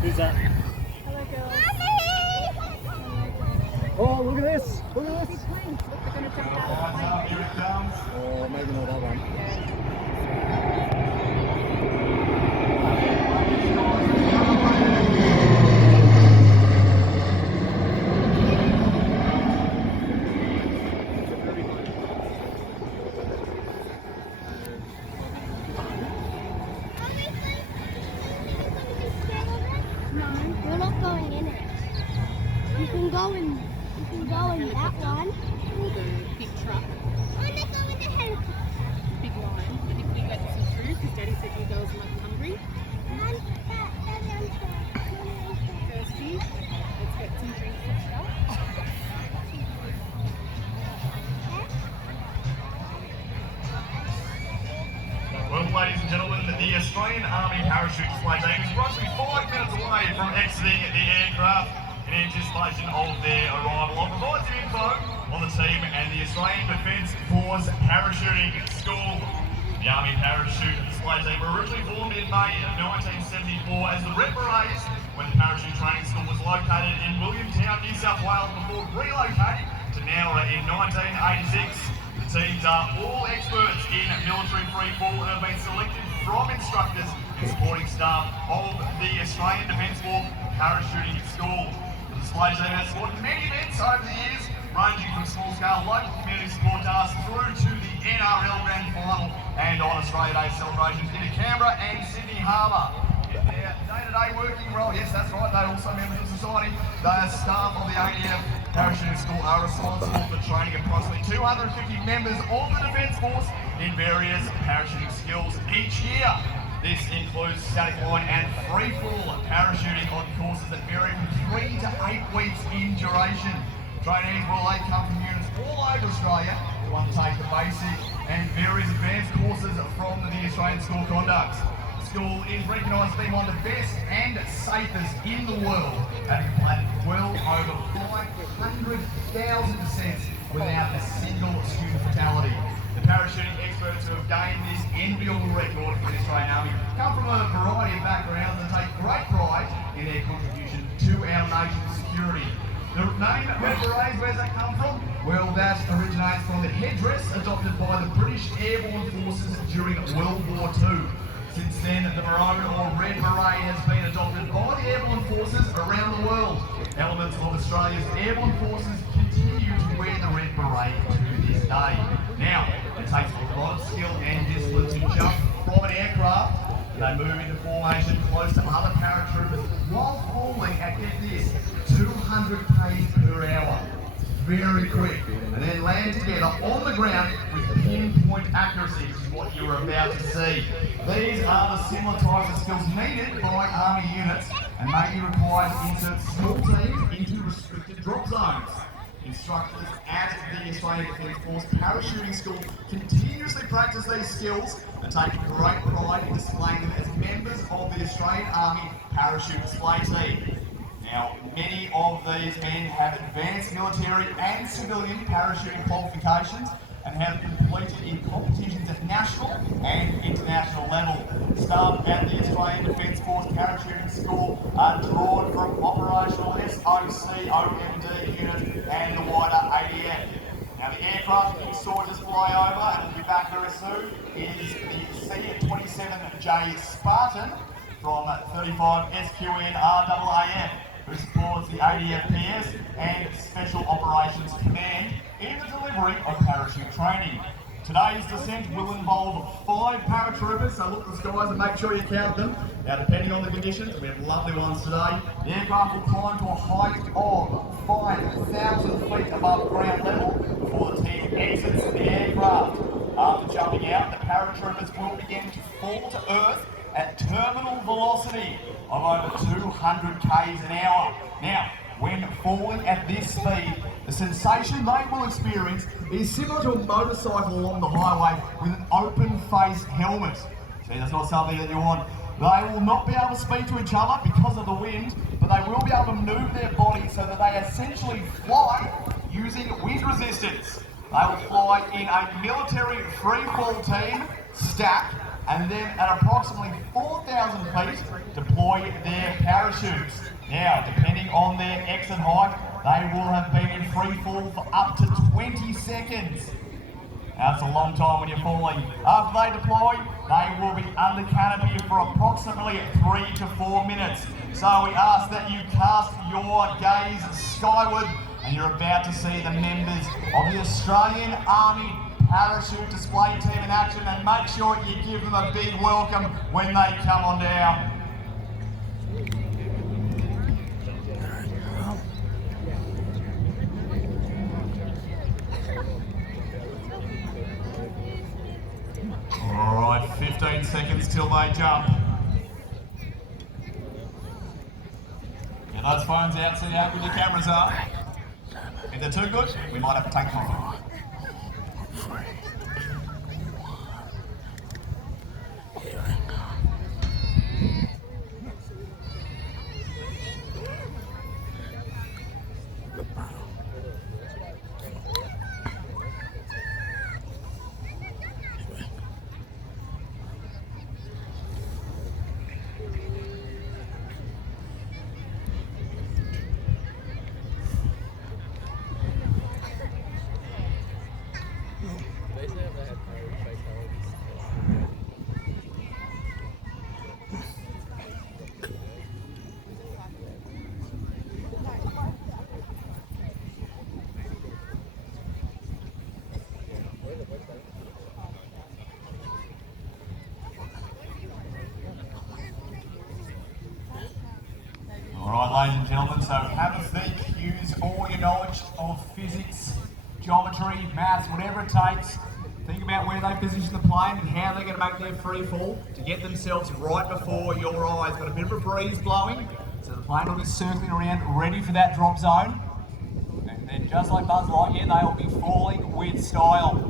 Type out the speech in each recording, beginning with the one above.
Who's that? Hello, girls. Oh, look at this! Look at this! Look, they're going to jump out. Here it comes. Oh, maybe not that one. No, you're not going in it. You can go in that one. Or the big truck, Oh, they go in the helicopter. big line. And if we get some food, because Daddy said you girls might be hungry. Thirsty. Let's get some drinks and stuff. Well, ladies and gentlemen, the Australian Army parachute display team is roughly 5 minutes away from exiting the aircraft in anticipation of their arrival. I'll provide some info on the team and the Australian Defence Force Parachuting School. The Army Parachute Display Team were originally formed in May of 1974 as the Red Berets when the Parachute Training School was located in Williamtown, New South Wales before relocating to Nowra in 1986. The teams are all experts in military freefall and have been selected from instructors and supporting staff of the Australian Defence Force Parachuting School. The display team has supported many events over the years, ranging from small-scale local community support tasks through to the NRL Grand Final and on Australia Day celebrations in Canberra and Sydney Harbour. In their day-to-day working role, yes, that's right, they're also members of society. They are staff of the ADF Parachuting School are responsible for training approximately 250 members of the Defence Force in various parachuting skills each year. This includes static line and free-fall parachuting on courses that vary from 3 to 8 weeks in duration. Trainees will come from units all over Australia to undertake the basic and various advanced courses from the Australian School Conducts. The school is recognised as being one of the best and safest in the world, having completed well over 500,000 descents without a single student fatality. The parachuting experts who have gained this enviable record for the Australian Army come from a variety of backgrounds and take great pride in their contribution to our nation's security. The name Red Berets, where's that come from? Well, that originates from the headdress adopted by the British Airborne Forces during World War II. Since then, the maroon or red beret has been adopted by the Airborne Forces around the world. Elements of Australia's Airborne Forces continue to wear the red beret to this day. Now, it takes a lot of skill and discipline to jump from an aircraft. They move into formation close to other paratroopers while falling at, get this, 200 km per hour. Very quick. And then land together on the ground with pinpoint accuracy, which is what you're about to see. These are the similar types of skills needed by Army units and may be required to insert small teams into restricted drop zones. Instructors at the Australian Defence Force Parachuting School continuously practice these skills and take great pride in displaying them as members of the Australian Army Parachute Display Team. Now, many of these men have advanced military and civilian parachuting qualifications and have competed in competitions at national and international level. Staff at the Australian Defence Force Parachuting School are drawn from operational SOC, OMD units and the wider ADF. Now, the aircraft you saw just fly over and will be back very soon is the C-27J Spartan from 35 SQN RAAF, who supports the ADF-PS and Special Operations Command in the delivery of parachute training. Today's descent will involve 5 paratroopers, so look at the skies and make sure you count them. Now, depending on the conditions, we have lovely ones today, the aircraft will climb to a height of 5,000 feet above ground level before the team exits the aircraft. After jumping out, the paratroopers will begin to fall to earth at terminal velocity of over 200 km an hour. Now, when falling at this speed, the sensation they will experience is similar to a motorcycle along the highway with an open face helmet. See, that's not something that you want. They will not be able to speak to each other because of the wind, but they will be able to move their bodies so that they essentially fly using wind resistance. They will fly in a military free fall team, stack, and then at approximately 4,000 feet, deploy their parachutes. Now, depending on their exit height, they will have been in free fall for up to 20 seconds. That's a long time when you're falling. After they deploy, they will be under canopy for approximately 3 to 4 minutes. So we ask that you cast your gaze skyward, and you're about to see the members of the Australian Army Parachute Display Team in action, and make sure you give them a big welcome when they come on down. Alright, 15 seconds till they jump. Get those phones out, see how good your cameras are. If they're too good, we might have to take them off. Alright, ladies and gentlemen, so have a think, use all your knowledge of physics, geometry, maths, whatever it takes. Think about where they position the plane and how they're going to make their free fall to get themselves right before your eyes. Got a bit of a breeze blowing, so the plane will be circling around, ready for that drop zone. And then just like Buzz Lightyear, they will be falling with style.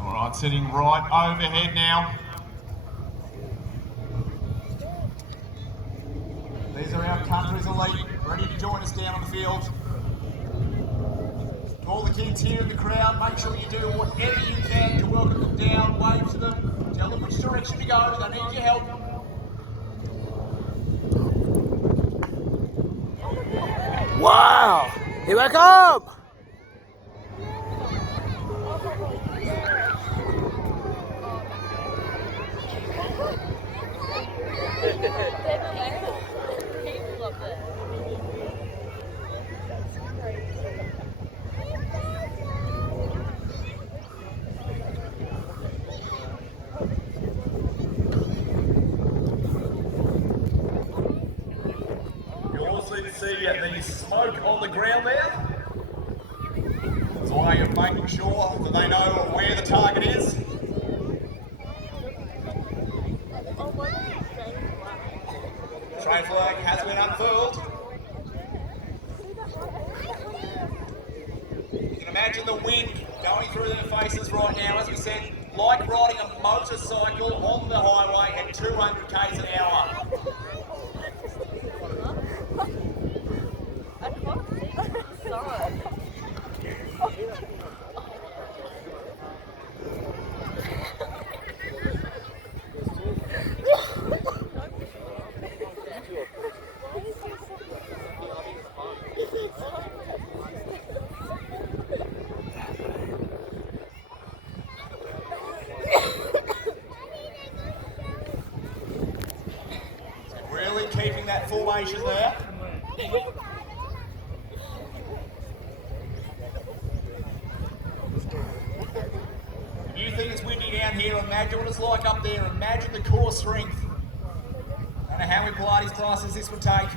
Alright, sitting right overhead now. These are our country's elite, ready to join us down on the field. To all the kids here in the crowd, make sure you do whatever you can to welcome them down, wave to them, tell them which direction to go, they need your help. Wow! Here I come! You also see the smoke on the ground there. It's a way of making sure that they know where the target is. Trade flag has been unfurled. You can imagine the wind going through their faces right now, as we said, like riding a motorcycle on the highway at 200 k's an hour. Really keeping that formation there. anything. It's windy down here. Imagine what it's like up there. Imagine the core strength. I don't know how many Pilates classes this would take.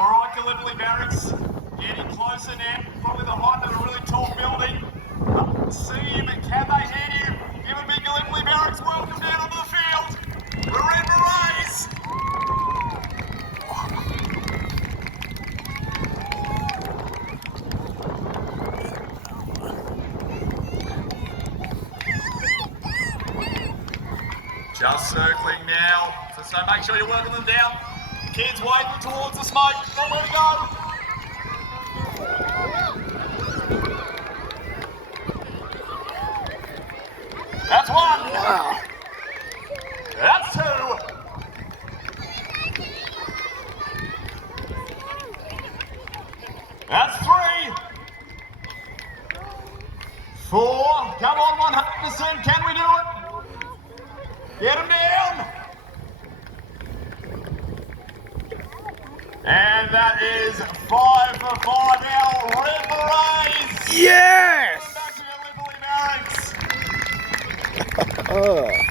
Alright, Gallipoli Barracks, getting closer now, probably the height of a really tall building. See him, can they hear you? Give a big Gallipoli Barracks welcome down onto the field. The Red Berets. Just circling now, so make sure you welcome them down. Kids waving towards the smoke. Nowhere to go. That's one. Wow. That's two. That's three. Four. Come on, 100%. Can we do it? Get them down. And that is 5 for 5 now, Red Berets! Yes! Back to Gallipoli Barracks. Wow.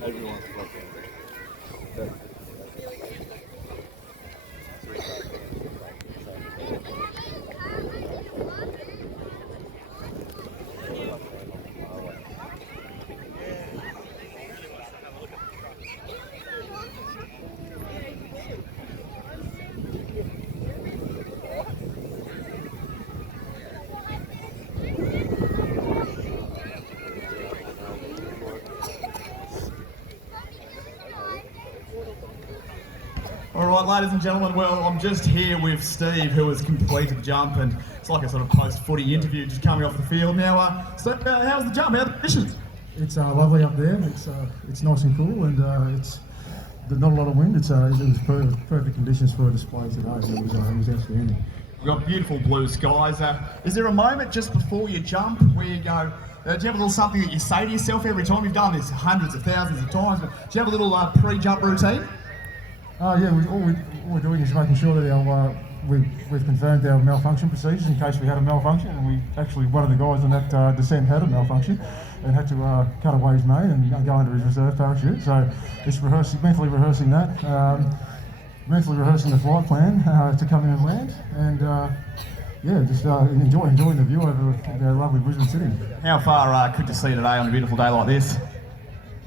Everyone's fucking. All right, ladies and gentlemen, well, I'm just here with Steve, who has completed the jump, and it's like a sort of post-footy interview, just coming off the field. Now, Steve, how's the jump? How are the conditions? It's lovely up there. It's nice and cool, and it's not a lot of wind. It was perfect conditions for a display today. It was outstanding. We've got beautiful blue skies. Is there a moment just before you jump where you go, do you have a little something that you say to yourself every time? You've done this hundreds of thousands of times, but do you have a little pre-jump routine? Yeah, all we're doing is making sure that we've confirmed our malfunction procedures in case we had a malfunction, and one of the guys on that descent had a malfunction and had to cut away his main and go into his reserve parachute. So it's mentally rehearsing that, mentally rehearsing the flight plan to come in and land, and yeah, just enjoying the view over our lovely Brisbane city. How far could you see today on a beautiful day like this?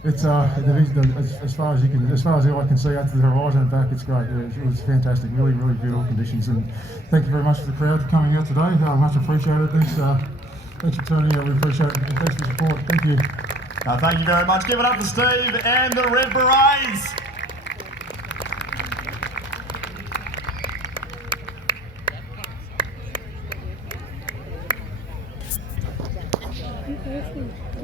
It's as far as the eye can see out to the horizon and back. It's great. It was fantastic. Really, really beautiful conditions. And thank you very much to the crowd for coming out today. Much appreciated. Thanks for turning out. We appreciate it. And thanks for the support. Thank you. Thank you very much. Give it up for Steve and the Red Berets.